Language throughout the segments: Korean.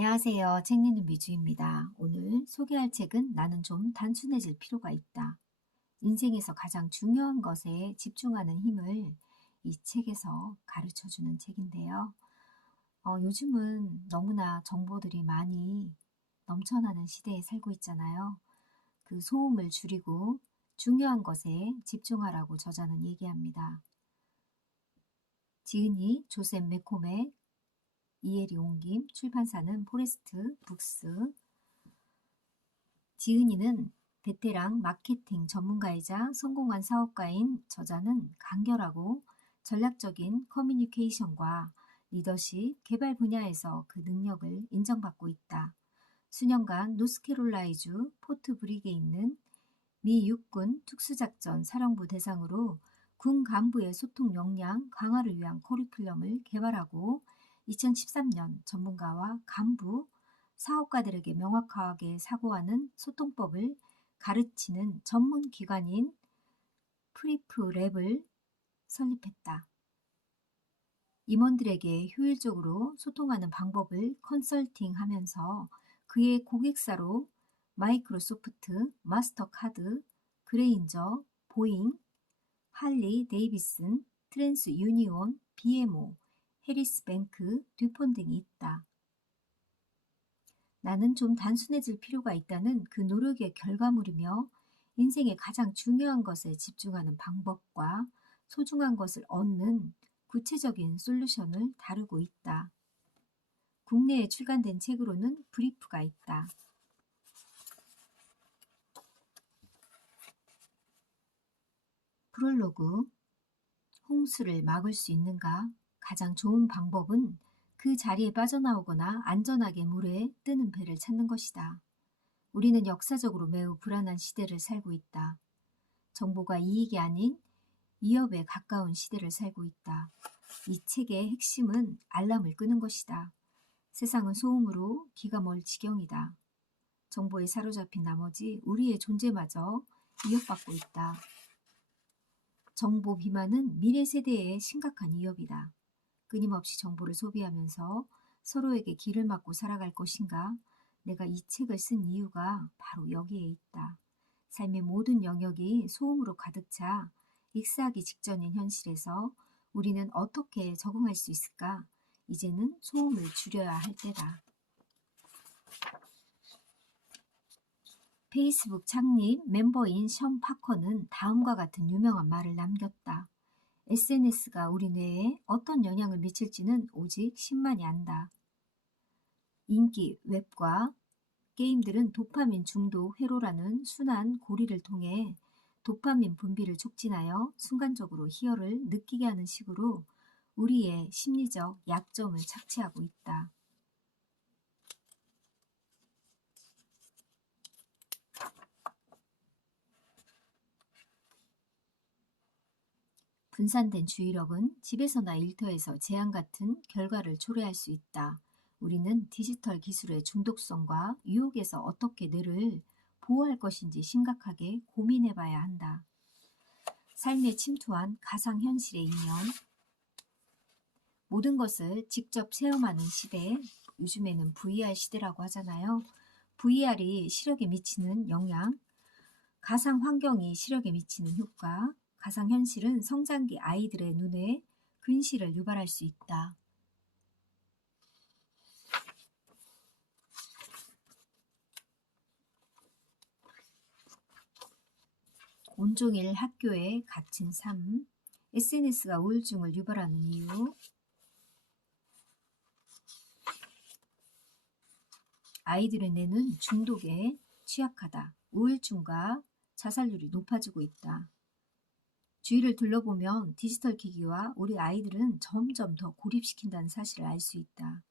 안녕하세요. 책 읽는 미주입니다. 오늘 소개할 책은 나는 좀 단순해질 필요가 있다. 인생에서 가장 중요한 것에 집중하는 힘을 이 책에서 가르쳐 주는 책인데요. 요즘은 너무나 정보들이 많이 넘쳐나는 시대에 살고 있잖아요. 그 소음을 줄이고 중요한 것에 집중하라고 저자는 얘기합니다. 지은이 조셉 매콤의 이혜리 옹김, 출판사는 포레스트 북스. 지은이는 베테랑 마케팅 전문가이자 성공한 사업가인 저자는 간결하고 전략적인 커뮤니케이션과 리더십, 개발 분야에서 그 능력을 인정받고 있다. 수년간 노스캐롤라이주 포트 브릭에 있는 미 육군 특수작전 사령부 대상으로 군 간부의 소통 역량 강화를 위한 커리큘럼을 개발하고 2013년 전문가와 간부, 사업가들에게 명확하게 사고하는 소통법을 가르치는 전문 기관인 프리프랩을 설립했다. 임원들에게 효율적으로 소통하는 방법을 컨설팅하면서 그의 고객사로 마이크로소프트, 마스터카드, 그레인저, 보잉, 할리 데이비슨, 트랜스 유니온, BMO, 해리스뱅크, 듀폰 등이 있다. 나는 좀 단순해질 필요가 있다는 그 노력의 결과물이며 인생의 가장 중요한 것에 집중하는 방법과 소중한 것을 얻는 구체적인 솔루션을 다루고 있다. 국내에 출간된 책으로는 브리프가 있다. 프롤로그. 홍수를 막을 수 있는가? 가장 좋은 방법은 그 자리에 빠져나오거나 안전하게 물에 뜨는 배를 찾는 것이다. 우리는 역사적으로 매우 불안한 시대를 살고 있다. 정보가 이익이 아닌 위협에 가까운 시대를 살고 있다. 이 책의 핵심은 알람을 끄는 것이다. 세상은 소음으로 기가 멀 지경이다. 정보에 사로잡힌 나머지 우리의 존재마저 위협받고 있다. 정보 비만은 미래 세대의 심각한 위협이다. 끊임없이 정보를 소비하면서 서로에게 길을 막고 살아갈 것인가? 내가 이 책을 쓴 이유가 바로 여기에 있다. 삶의 모든 영역이 소음으로 가득 차 익사하기 직전인 현실에서 우리는 어떻게 적응할 수 있을까? 이제는 소음을 줄여야 할 때다. 페이스북 창립 멤버인 션 파커는 다음과 같은 유명한 말을 남겼다. SNS가 우리 뇌에 어떤 영향을 미칠지는 오직 신만이 안다. 인기, 웹과 게임들은 도파민 중독 회로라는 순환 고리를 통해 도파민 분비를 촉진하여 순간적으로 희열을 느끼게 하는 식으로 우리의 심리적 약점을 착취하고 있다. 분산된 주의력은 집에서나 일터에서 재앙 같은 결과를 초래할 수 있다. 우리는 디지털 기술의 중독성과 유혹에서 어떻게 뇌를 보호할 것인지 심각하게 고민해 봐야 한다. 삶에 침투한 가상현실의 이면, 모든 것을 직접 체험하는 시대, 요즘에는 VR 시대라고 하잖아요. VR이 시력에 미치는 영향, 가상 환경이 시력에 미치는 효과, 가상현실은 성장기 아이들의 눈에 근시를 유발할 수 있다. 온종일 학교에 갇힌 삶, SNS가 우울증을 유발하는 이유, 아이들의 뇌는 중독에 취약하다. 우울증과 자살률이 높아지고 있다. 주위를 둘러보면 디지털 기기와 우리 아이들은 점점 더 고립시킨다는 사실을 알 수 있다.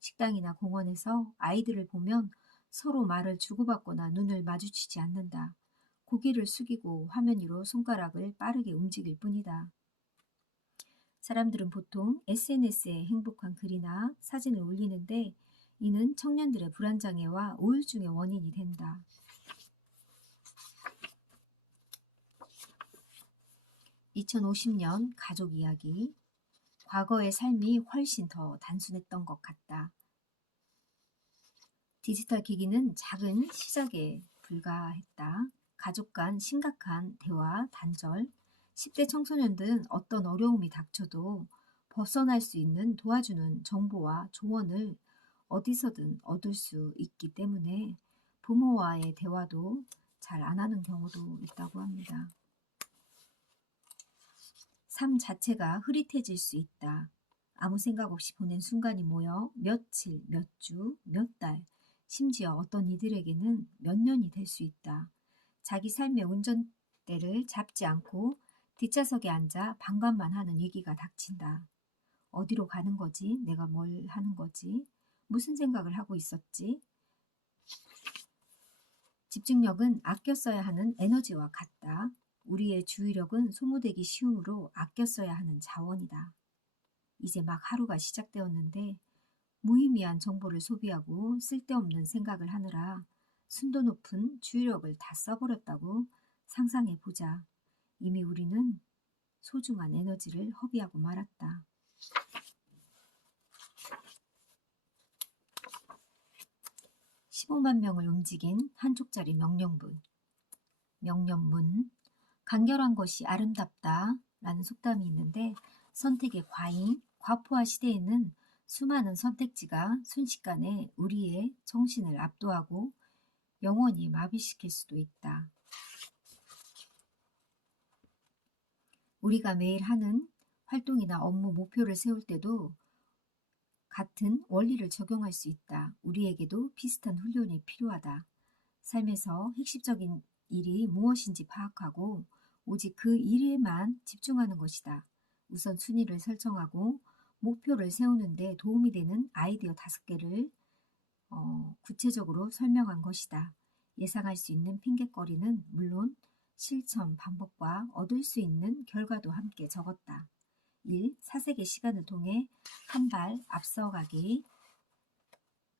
식당이나 공원에서 아이들을 보면 서로 말을 주고받거나 눈을 마주치지 않는다. 고개를 숙이고 화면 위로 손가락을 빠르게 움직일 뿐이다. 사람들은 보통 SNS에 행복한 글이나 사진을 올리는데 이는 청년들의 불안장애와 우울증의 원인이 된다. 2050년 가족 이야기. 과거의 삶이 훨씬 더 단순했던 것 같다. 디지털 기기는 작은 시작에 불과했다. 가족 간 심각한 대화 단절, 10대 청소년들은 어떤 어려움이 닥쳐도 벗어날 수 있는 도와주는 정보와 조언을 어디서든 얻을 수 있기 때문에 부모와의 대화도 잘 안 하는 경우도 있다고 합니다. 삶 자체가 흐릿해질 수 있다. 아무 생각 없이 보낸 순간이 모여 며칠, 몇 주, 몇 달, 심지어 어떤 이들에게는 몇 년이 될 수 있다. 자기 삶의 운전대를 잡지 않고 뒷좌석에 앉아 방관만 하는 위기가 닥친다. 어디로 가는 거지? 내가 뭘 하는 거지? 무슨 생각을 하고 있었지? 집중력은 아껴 써야 하는 에너지와 같다. 우리의 주의력은 소모되기 쉬우므로 아껴 써야 하는 자원이다. 이제 막 하루가 시작되었는데 무의미한 정보를 소비하고 쓸데없는 생각을 하느라 순도 높은 주의력을 다 써버렸다고 상상해 보자. 이미 우리는 소중한 에너지를 허비하고 말았다. 15만 명을 움직인 한 쪽짜리 명령문. 간결한 것이 아름답다 라는 속담이 있는데 선택의 과잉, 과포화 시대에는 수많은 선택지가 순식간에 우리의 정신을 압도하고 영원히 마비시킬 수도 있다. 우리가 매일 하는 활동이나 업무 목표를 세울 때도 같은 원리를 적용할 수 있다. 우리에게도 비슷한 훈련이 필요하다. 삶에서 핵심적인 일이 무엇인지 파악하고 오직 그 일에만 집중하는 것이다. 우선 순위를 설정하고 목표를 세우는데 도움이 되는 아이디어 5개를 구체적으로 설명한 것이다. 예상할 수 있는 핑곗거리는 물론 실천 방법과 얻을 수 있는 결과도 함께 적었다. 1. 사색의 시간을 통해 한 발 앞서가기.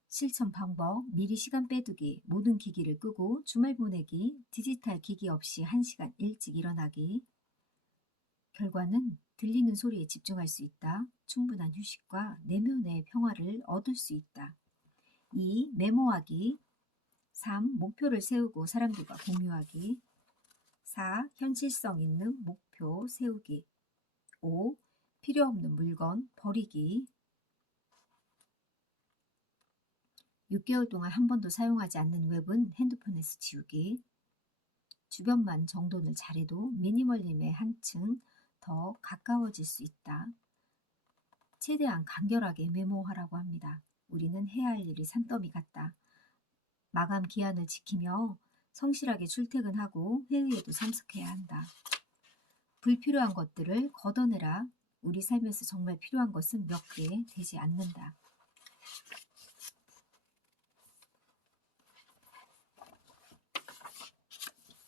실천 방법, 미리 시간 빼두기, 모든 기기를 끄고 주말 보내기, 디지털 기기 없이 1시간 일찍 일어나기. 결과는 들리는 소리에 집중할 수 있다. 충분한 휴식과 내면의 평화를 얻을 수 있다. 2. 메모하기. 3. 목표를 세우고 사람들과 공유하기. 4. 현실성 있는 목표 세우기. 5. 필요 없는 물건 버리기. 6개월 동안 한 번도 사용하지 않는 웹은 핸드폰에서 지우기. 주변만 정돈을 잘해도 미니멀림에 한층 더 가까워질 수 있다. 최대한 간결하게 메모하라고 합니다. 우리는 해야 할 일이 산더미 같다. 마감 기한을 지키며 성실하게 출퇴근하고 회의에도 참석해야 한다. 불필요한 것들을 걷어내라. 우리 삶에서 정말 필요한 것은 몇 개 되지 않는다.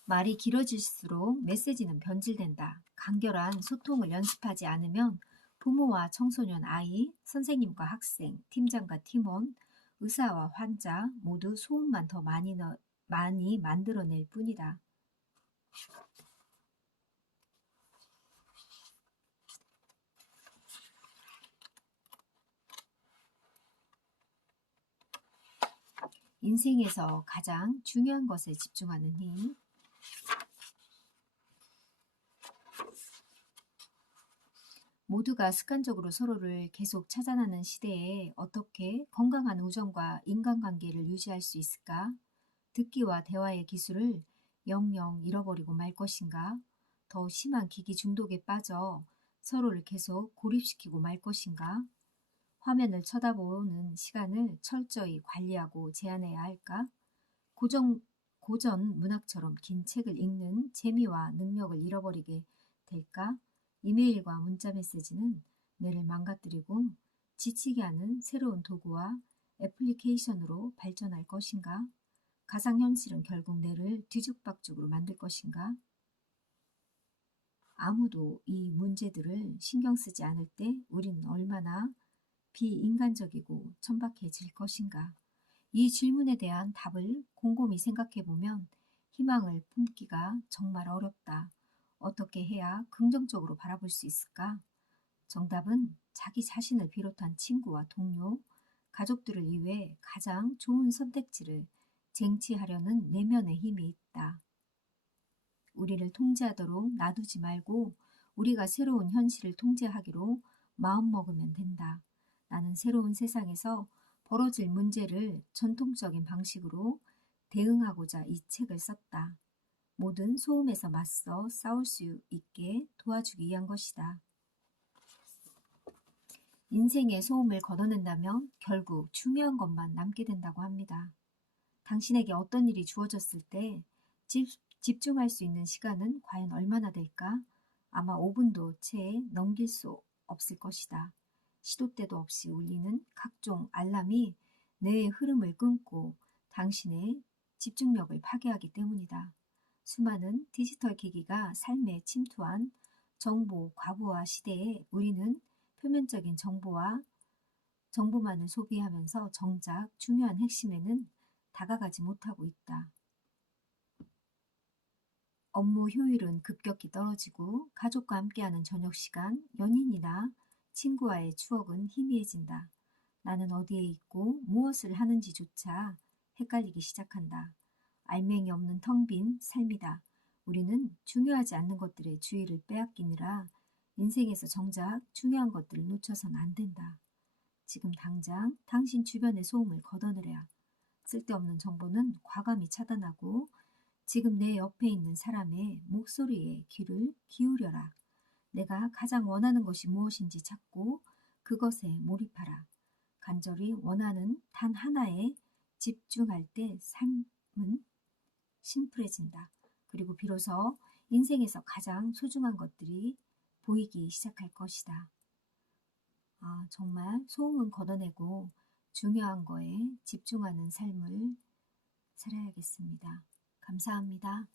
말이 길어질수록 메시지는 변질된다. 간결한 소통을 연습하지 않으면 부모와 청소년 아이, 선생님과 학생, 팀장과 팀원, 의사와 환자 모두 소음만 더 많이 만들어낼 뿐이다. 인생에서 가장 중요한 것에 집중하는 힘. 모두가 습관적으로 서로를 계속 찾아나는 시대에 어떻게 건강한 우정과 인간관계를 유지할 수 있을까? 듣기와 대화의 기술을 영영 잃어버리고 말 것인가? 더 심한 기기 중독에 빠져 서로를 계속 고립시키고 말 것인가? 화면을 쳐다보는 시간을 철저히 관리하고 제한해야 할까? 고전 문학처럼 긴 책을 읽는 재미와 능력을 잃어버리게 될까? 이메일과 문자 메시지는 뇌를 망가뜨리고 지치게 하는 새로운 도구와 애플리케이션으로 발전할 것인가? 가상현실은 결국 뇌를 뒤죽박죽으로 만들 것인가? 아무도 이 문제들을 신경 쓰지 않을 때 우리는 얼마나 비인간적이고 천박해질 것인가? 이 질문에 대한 답을 곰곰이 생각해 보면 희망을 품기가 정말 어렵다. 어떻게 해야 긍정적으로 바라볼 수 있을까? 정답은 자기 자신을 비롯한 친구와 동료, 가족들을 위해 가장 좋은 선택지를 쟁취하려는 내면의 힘이 있다. 우리를 통제하도록 놔두지 말고 우리가 새로운 현실을 통제하기로 마음먹으면 된다. 나는 새로운 세상에서 벌어질 문제를 전통적인 방식으로 대응하고자 이 책을 썼다. 모든 소음에서 맞서 싸울 수 있게 도와주기 위한 것이다. 인생의 소음을 걷어낸다면 결국 중요한 것만 남게 된다고 합니다. 당신에게 어떤 일이 주어졌을 때 집중할 수 있는 시간은 과연 얼마나 될까? 아마 5분도 채 넘길 수 없을 것이다. 시도 때도 없이 울리는 각종 알람이 뇌의 흐름을 끊고 당신의 집중력을 파괴하기 때문이다. 수많은 디지털 기기가 삶에 침투한 정보 과부하 시대에 우리는 표면적인 정보만을 소비하면서 정작 중요한 핵심에는 다가가지 못하고 있다. 업무 효율은 급격히 떨어지고 가족과 함께하는 저녁 시간, 연인이나 친구와의 추억은 희미해진다. 나는 어디에 있고 무엇을 하는지조차 헷갈리기 시작한다. 알맹이 없는 텅 빈 삶이다. 우리는 중요하지 않는 것들의 주의를 빼앗기느라 인생에서 정작 중요한 것들을 놓쳐선 안 된다. 지금 당장 당신 주변의 소음을 걷어내랴. 쓸데없는 정보는 과감히 차단하고 지금 내 옆에 있는 사람의 목소리에 귀를 기울여라. 내가 가장 원하는 것이 무엇인지 찾고 그것에 몰입하라. 간절히 원하는 단 하나에 집중할 때 삶은 심플해진다. 그리고 비로소 인생에서 가장 소중한 것들이 보이기 시작할 것이다. 정말 소음은 걷어내고 중요한 거에 집중하는 삶을 살아야겠습니다. 감사합니다.